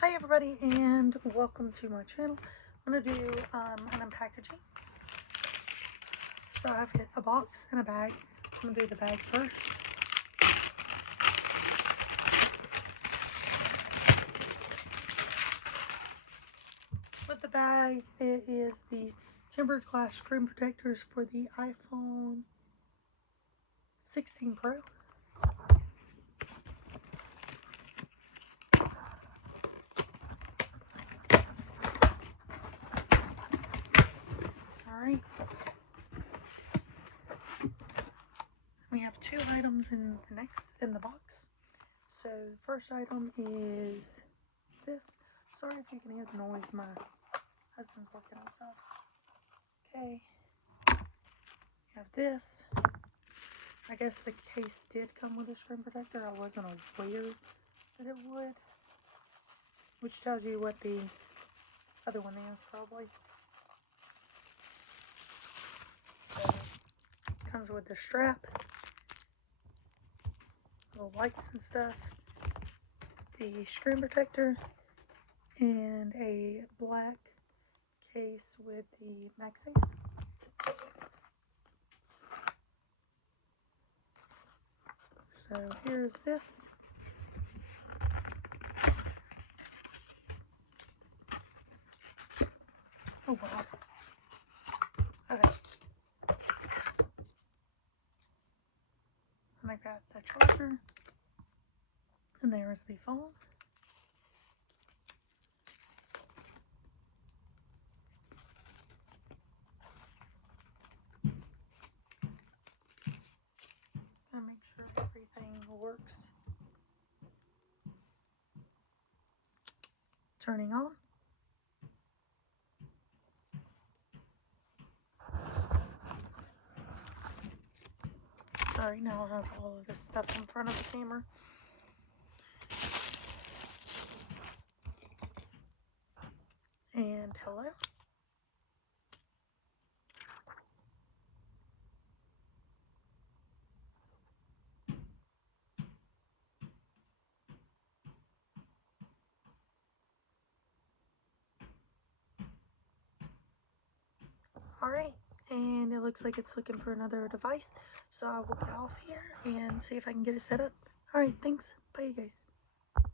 Hi everybody and welcome to my channel. I'm going to do an unpackaging. So I have a box and a bag. I'm going to do the bag first. With the bag, it is the tempered glass screen protectors for the iPhone 16 Pro. Alright. We have two items in the box. So the first item is this. Sorry if you can hear the noise, my husband's working outside. Okay. We have this. I guess the case did come with a screen protector. I wasn't aware that it would. Which tells you what the other one is, probably. So, it comes with the strap, little lights and stuff, the screen protector, and a black case with the MagSafe. So here's this. Oh wow. Okay. And I got the charger. And there's the phone. Gotta make sure everything works. Turning on. Sorry, now I have all of this stuff in front of the camera. And hello. Alright, and it looks like it's looking for another device. So I will get off here and see if I can get it set up. Alright, thanks. Bye, you guys.